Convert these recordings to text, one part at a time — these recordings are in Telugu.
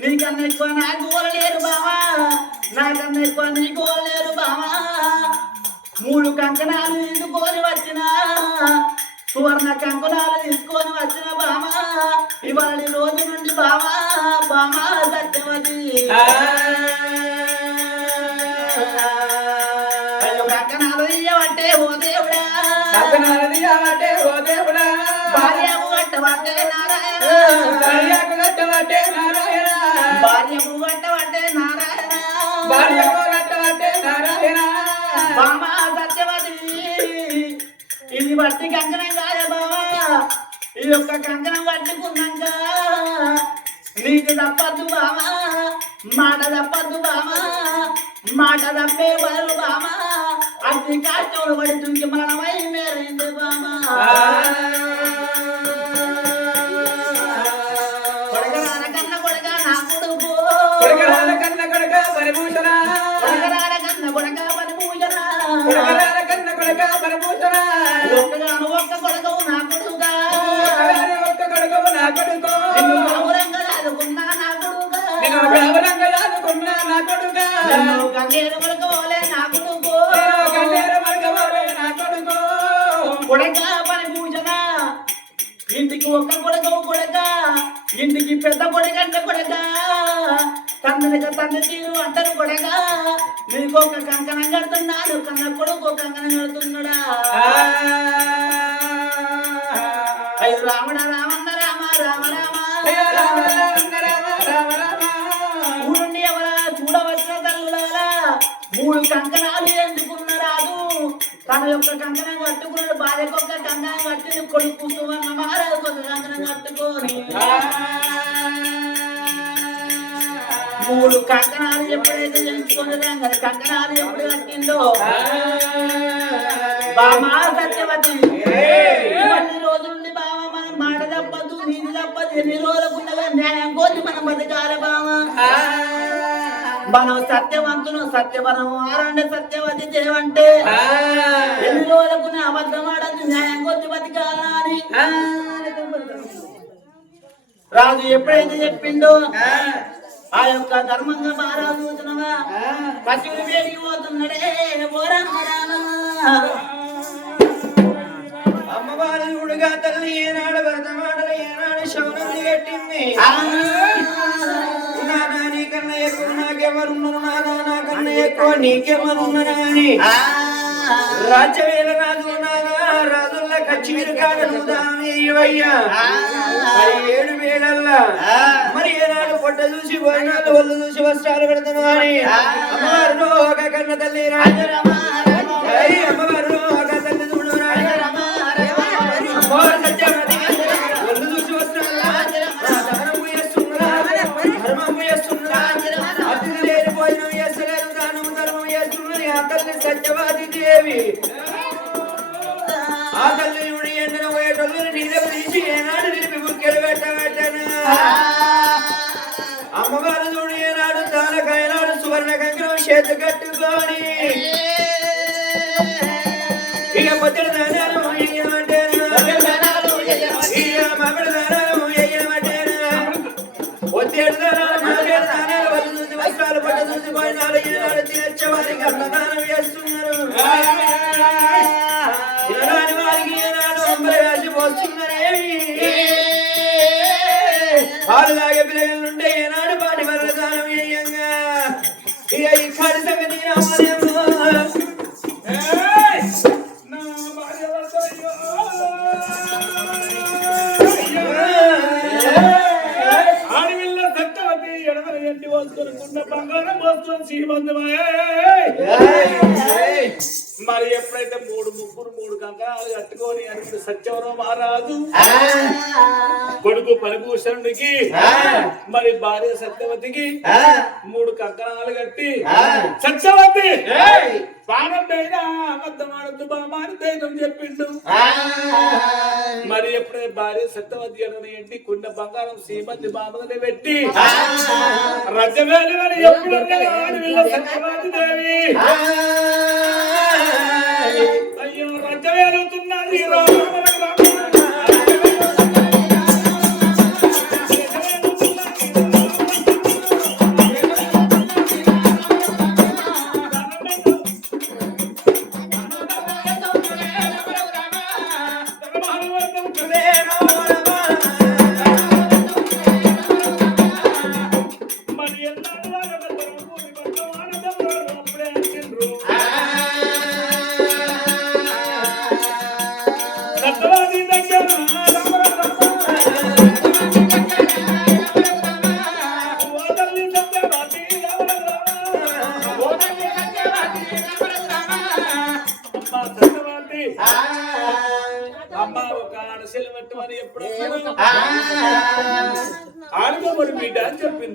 నీకన్నా ఎక్కువ నాకు లేరు బావా నాకన్నా ఎక్కువ నీకు లేరు బావా మూడు కంకణాలు ఇందుకోని వచ్చినా సువర్ణ కంకణాలు తీసుకొని వచ్చిన బామా. ఇవాళ రోజు నుండి బావా బామా సత్యవతి. ఇయ్యవంటే ఓ దేవుడా. భార్యము కట్టవంటే నారాయణ. భార్యము కట్టవంటే నారాయణ. బామా కంకణం కాదే బావా ఈ యొక్క కంకణం పట్టుకున్నాక నీకు తప్పద్దు బామా మాట తప్పద్దు బామా మాట తప్పే బదులు బామా. అగ్ని కాష్టములు పడుతుంది మరణమై మేరైంది బామా. కొడగరాన కన్న కొడక నా కొడుకు. కన్న కొడక పని పూజన ఒక్కగాను ఒక్క కొడకవు నా కొడుగా నిన్ను గౌరంగా దాదుకున్నా నా కొడుగా నన్ను గంగేరు కొడకవోలే నా కొడుకు. కొడక పని పూజన ఇంటికి ఒక్క కొడకవు కొడక. ఇంటికి పెద్ద కొడకంటే కొడక. తండ్రికి తండ్రి తీరు అంటారు కొడక నీకు ఒక కంకణం కడుతున్నాడు కన్న కొడుకు కంకణం కడుతున్నాడా? అయ్యో రావణ రామన్న రామ రామ రామ. ఊరుండి ఎవరా చూడవచ్చిన తల్లులారా మూడు కంకణాలు ఎందుకున్న రాదు తన యొక్క కంకణం కట్టుకున్నాడు భార్యకు ఒక కంకణం కట్టి కొడుకు సువర్ణ మహారాజు ఒక కంకణం కట్టుకొని. మూడు కంకణాలు ఎప్పుడైతే ఎంచుకొని కంకణాలు ఎప్పుడు కట్టిందో? బామా సత్యవతి. ఇవన్నీ రోజుల నుండి బావ మనం మాట తప్పదు నీది తప్పదు ఎన్ని రోజులకు ఉండగా న్యాయం కోరి మనం బతకాలి బావ. మనం సత్యవంతులు సత్యవరం ఆరండి సత్యవతి దేవంటే. ఎన్ని రోజులకు అబద్ధం ఆడద్దు న్యాయం కొద్ది బతకాలా అని. రాజు ఎప్పుడైతే చెప్పిండో ఆ యొక్క ధర్మంగా మహారాజు చూసినవా పశువులు వేడికి పోతున్నాడే ఓ రామ. రామ అమ్మవారి గుడిగా తల్లి ఏనాడు భరతమాటలు ఏనాడు శౌనం కట్టింది. నాదా నీకన్నా ఎక్కువ నాకెవరున్నారు? నాదా నాకన్నా ఎక్కువ నీకెవరున్నారా అని. రాజ్యవేల రాజు రాజుల్లా కచ్చిమిరు మరి ఏడు వేళల్లా మరి ఏనాడు పొట్ట చూసి పోయినాడు ఒళ్ళు చూసి వస్త్రాలు పెడతాను అని. అమ్మవారు ఒక కన్న తల్లి రాజు రామ రామ ఏయ్ అమ్మవారు ఒక తల్లి చూడు రాజు రామ రామ అమ్మవారు సత్యవతి. ఒళ్ళు చూసి వస్త్రాలు ధర్మము చేస్తున్నా. ధర్మము చేస్తున్నా. అతిథి లేని భోజనం చేస్తలేదు దానము ధర్మం చేస్తున్నది ఆ తల్లి సత్యవాది దేవి. అమ్మవారు చూడు ఏనాడు తానకైనాడు సువర్ణ కంకణం చేతి కట్టుకొని ఇక పొద్దున పిల్లలుంటే ఏనాడు పాటి వరదానం వేయంగా ఇక సంగతి పోసుకొని కుండ ఏయ్, ఏయ్. మరి ఎప్పుడైతే మూడు కట్టుకొని సత్యవరం మహారాజు. కొడుకు పనిభూషణుడికి మరి భార్య సత్యవతికి మూడు కంకణాలు కట్టి సత్యవతి బాణండైనా అబద్ధమాడద్దు బామాని ధైర్యం చెప్పిండు. మరి ఎప్పుడైతే భార్య సత్యవతి అని ఏంటి కుండ బంగారం శ్రీమతి బామని పెట్టి రజవేలి ఎప్పుడు సత్యవతి దేవి. అయ్యో రజవేలుతున్నది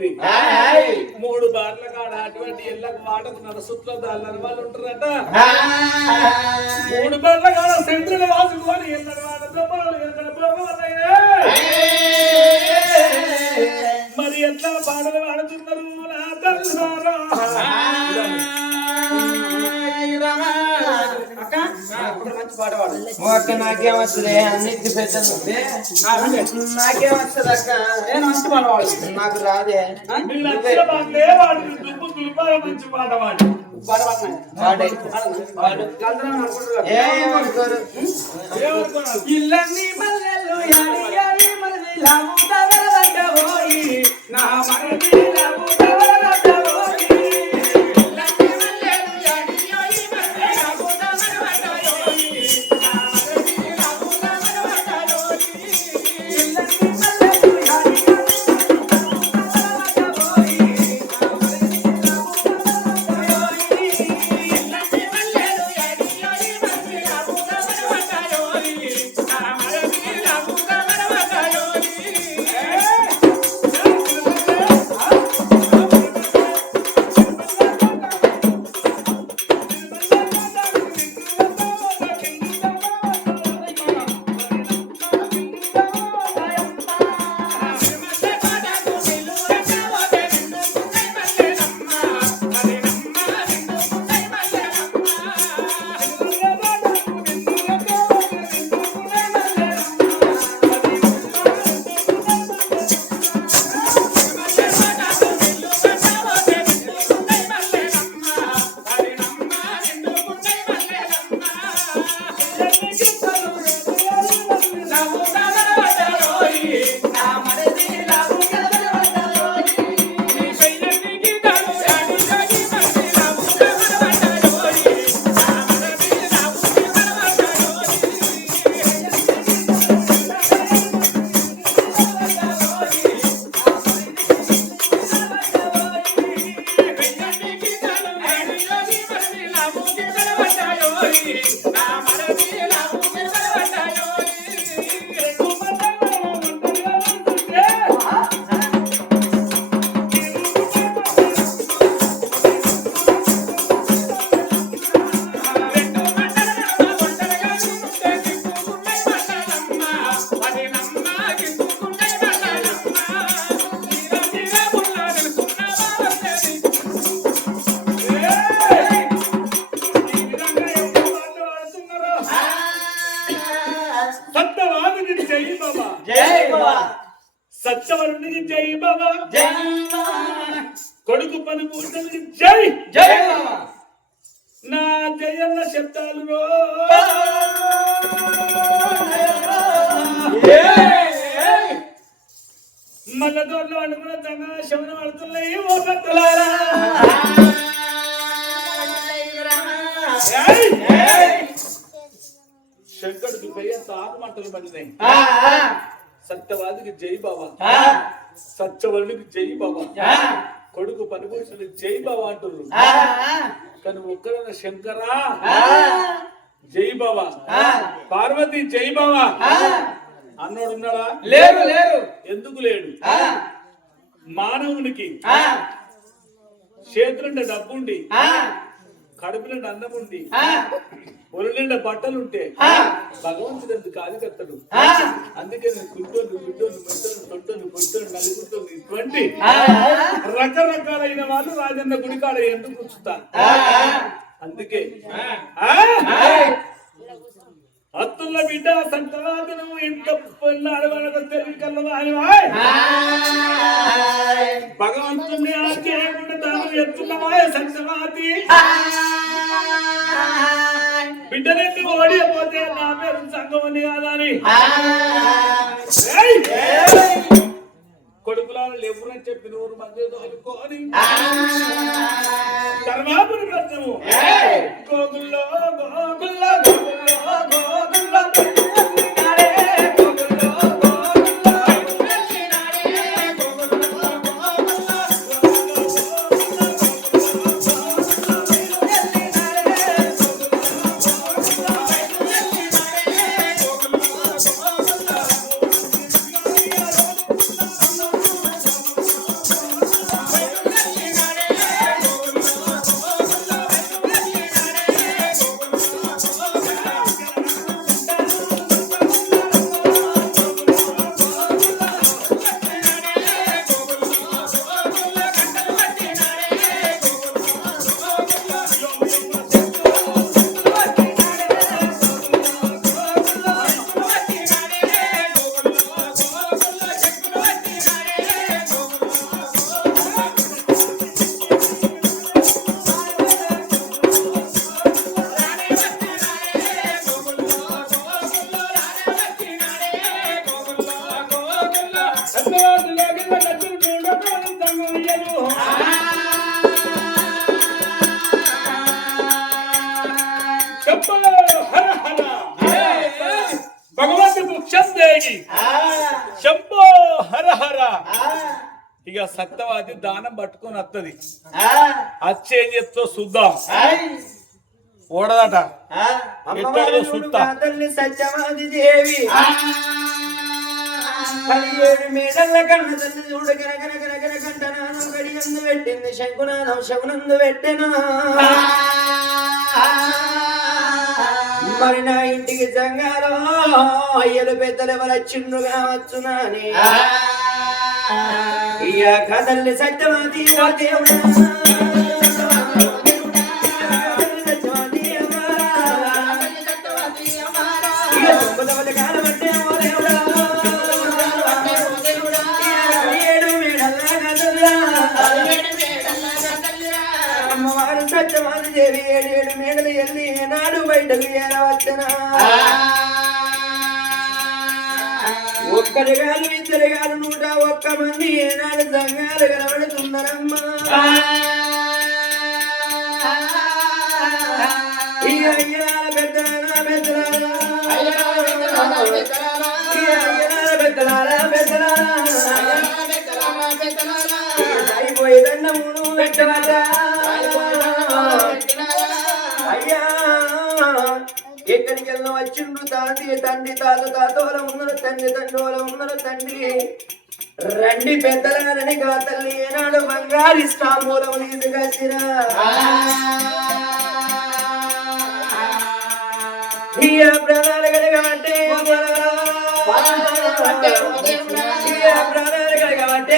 చెప్పింది. మూడు బార్ల కాడ అటువంటి ఎల్లకు వాటకు నరసుట్లో దాని వాళ్ళు ఉంటారట. మూడు బార్ల కాడ సెంట్రల్ వాసుకొని ఎన్నడు వాడ బ్రహ్మలు ఎన్నడ బ్రహ్మలయ్యే. మరి ఎట్లా పాటలు పాడుతున్నారు అక్క నాకేం వస్తుంది అన్నిటికీ పెద్ద నాకేం వస్తుంది అక్క. నేను మంచి పాట పాడు నాకు రాదే. మీ మంచి పాట వాడి. పాడు ఏమనుకోరు? యాడి యాడి మనది పోయి నా మనది సత్యవరునికి జై బాబా. జై కొడుకు పని పూర్తనికి జై. జై బాబా. నా జయన్న శబ్దాలు రో. దోర్లు అనుకున్న తన శవనం పడుతున్నాయి ఓ భక్తులారా! శంకరుడికి పెయ్య తాగు మంటలు పడినాయి. సత్యవాదికి జై బాబా సత్యవరునికి జై బాబా కొడుకు పనిపురుషులు జై బావ అంటున్నారు. కానీ ఒక్కడైనా శంకరా? జై ఆ. పార్వతి జై ఆ. అన్నోడు ఉన్నాడా? లేరు లేరు. ఎందుకు లేడు? ఆ, మానవునికి చేతులుండే డబ్బుండి. ఆ, కడుపు నిండా అన్నం ఆ, ఒళ్ళు నిండా బట్టలుంటే ఆ. భగవంతుడు. అందుకే నేను గుడ్డోని మెట్టోని తొట్టోని పొట్టోని నలుగుతోని ఇటువంటి రకరకాలైన వాళ్ళు రాజన్న గుడికాడ ఎందుకు కూర్చుతారు? అందుకే? అత్తుల బిడ్డ ఇంత పొన్నాడు మనకు తెలివి వాయ్. భగవంతుని ఆశ్చర్యకుండా తాను ఎత్తున్నవాయ సంతవాది బిడ్డనెందుకు ఓడిపోతే నా పేరు సంగమని కాదని ఏయ్! కొడుకులాలు లేవురని చెప్పి నూరు మంది తోలుకొని ధర్మాపురి దేగి శంభో హర హర. ఇక సత్తవాది దానం పట్టుకొని వత్తది అచ్చేం చెప్తో చూద్దాం. ఓడదట. సుత్తా. తల్లి సత్యవాది దేవి. పదిహేడు మేడల కన్న తల్లి చూడ కనకన కనకన కంటనాను గడియందు పెట్టింది శంకునాథం శకునందు పెట్టెను. మరి నా ఇంటికి జంగాలో అయ్యలు పెద్దలు ఎవరొచ్చిండ్రు కావచ్చునని. ఇక కదల్ని సత్యవాది ఓ దేవుడా. మేడల ఏనాడు బయటకు ఏరవచ్చనా ఒక్కరి గారు ఇద్దరు గారు నూట ఒక్క మంది ఏనాడు సంఘాలు కనబడుతున్నారమ్మా పెద్దలారా పెద్దలారా పెద్దలారా పెద్దలారా అయిపోయి దండమును పెట్టవరా అయ్యా ఎక్కడికి వెళ్ళిన వచ్చిండ్రు తాతి తండ్రి తాత తాతోల ఉన్నారు తండ్రి తండ్రుల ఉన్నారు తండ్రి. రండి పెద్దలని కా తల్లి ఏనాడు బంగారు స్టాంబూలం తీసుకొచ్చిరా కలగబట్టే ప్రాణాలు కలగబట్టే ఇయ్య ప్రాణాలు కలగబట్టే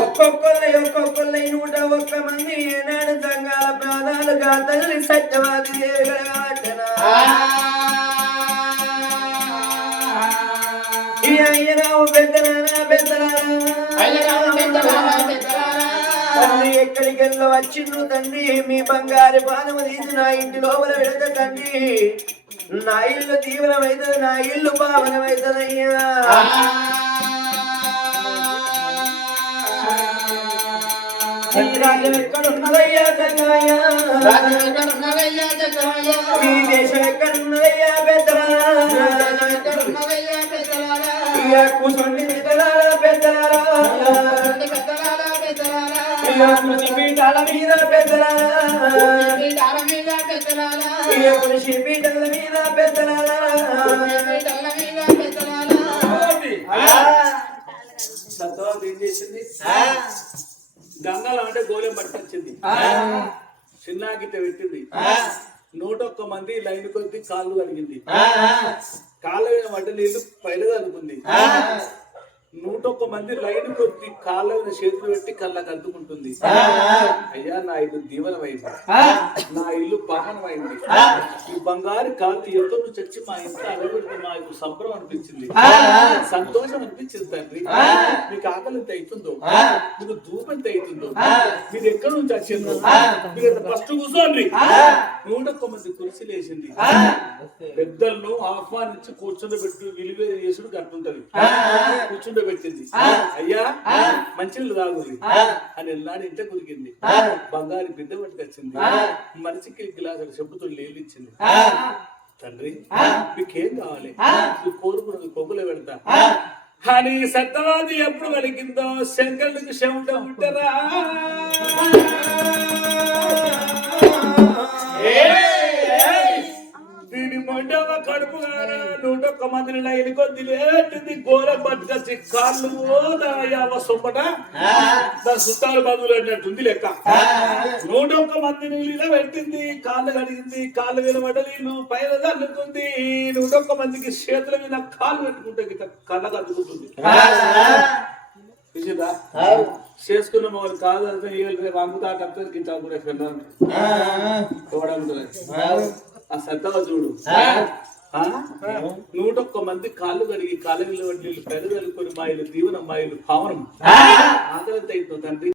ఒక్కొక్కరు ఒక్కొక్కరు నూట ఒక్క మంది ఏనాడు సంఘాల ప్రాణాలుగా తల్లి సత్యవాది ఈ అయ్యరావు పెద్దలారా పెద్దలారా తండ్రి ఎక్కడికి వెళ్ళి వచ్చిండ్రు తండ్రి మీ బంగారు పాదము తీసి నా ఇంటి లోపల పెడత తండ్రి. నా ఇల్లు తీవ్రమైతుంది నా ఇల్లు పావనమైతుందయ్యా. రాజ్యం ఎక్కడున్నదయ్యా గంగయ్యా మీ దేశం ఎక్కడున్నదయ్యా పెద్దలారా? ఇయ్య కూర్చోండి పెద్దలారా పెద్దలారా? కృషి పీఠాల మీద పెద్దలారా? పీఠాల మీద పెద్దలారా? ఇక కృషి పీఠాల మీద పెద్దలారా? పీఠాల మీద పెద్దలారా? ఏం చేసింది? గంగలో అంటే గోలెం పట్టుకొచ్చింది చిన్నాగిట పెట్టింది. నూట ఒక్క మంది లైన్ కొద్ది కాళ్ళు కలిగింది కాళ్ళ మీద పడ్డ నీళ్ళు పైన కలుగుతుంది నూట ఒక్క మంది లైన్ కొద్ది కాళ్ళ చేతులు పెట్టి కళ్ళకు అద్దుకుంటుంది అయ్యా నా ఇల్లు దీవనమైంది. నా ఇల్లు పావనమైంది ఈ బంగారు కాంతి ఎంతో చచ్చి మా ఇంట్లో అడగబెడితే నాకు సంబరం అనిపించింది. సంతోషం అనిపించింది తండ్రి. మీకు ఆకలి ఎంత అవుతుందో? మీకు ధూపం ఎంత అవుతుందో? మీరు ఎక్కడి నుంచి వచ్చిందో మీరు ఫస్ట్ కూర్చోండి. నూట ఒక్క మంది కుర్చీ లేచింది. పెద్దలను ఆహ్వానించి కూర్చుండబెట్టి విలువ చేసుడు గట్టుంటది. కూర్చుండబెట్టింది అయ్యా మంచినీళ్ళు తాగుది అని వెళ్ళాడు ఇంట కురికింది. బంగారు బిడ్డ పట్టుకొచ్చింది. మనిషికి గిలాసులు చెప్పుతో ఇచ్చింది తండ్రి మీకేం కావాలి? నువ్వు కోరుకున్నది పొగులు పెడతా. అని సత్యవాది ఎప్పుడు వెలిగిందో శంకరుడికి శవంట ఉంటారా దీని మొండవ కడుపు గాన నూట ఒక్క మందిని లైన్ కొద్ది లేటింది గోల పట్టుకొచ్చి కాళ్ళు ఓదాయావ సొమ్మట దాని సుత్తాలు బంధువులు అన్నట్టుంది లెక్క. నూట ఒక్క మందిని ఇలా పెట్టింది కాళ్ళు కడిగింది కాళ్ళు మీద వడలీలు పైన తల్లుతుంది నూట ఒక్క మందికి చేతుల మీద కాళ్ళు పెట్టుకుంటే గిట్ట కళ్ళకు అద్దుకుంటుంది చేసుకున్న వాళ్ళు కాదు అంటే రేపు అమ్ముతాట గిట్ట కూడా తోడముతుంది ఆ సత్తవ చూడు. ఆ? నూట ఒక్క మంది కాళ్ళు కడిగి నిలబడి నీళ్ళు పెరగలుకొని మా ఇల్లు దీవెన మా ఇల్లు పావనం ఆకలి తండ్రి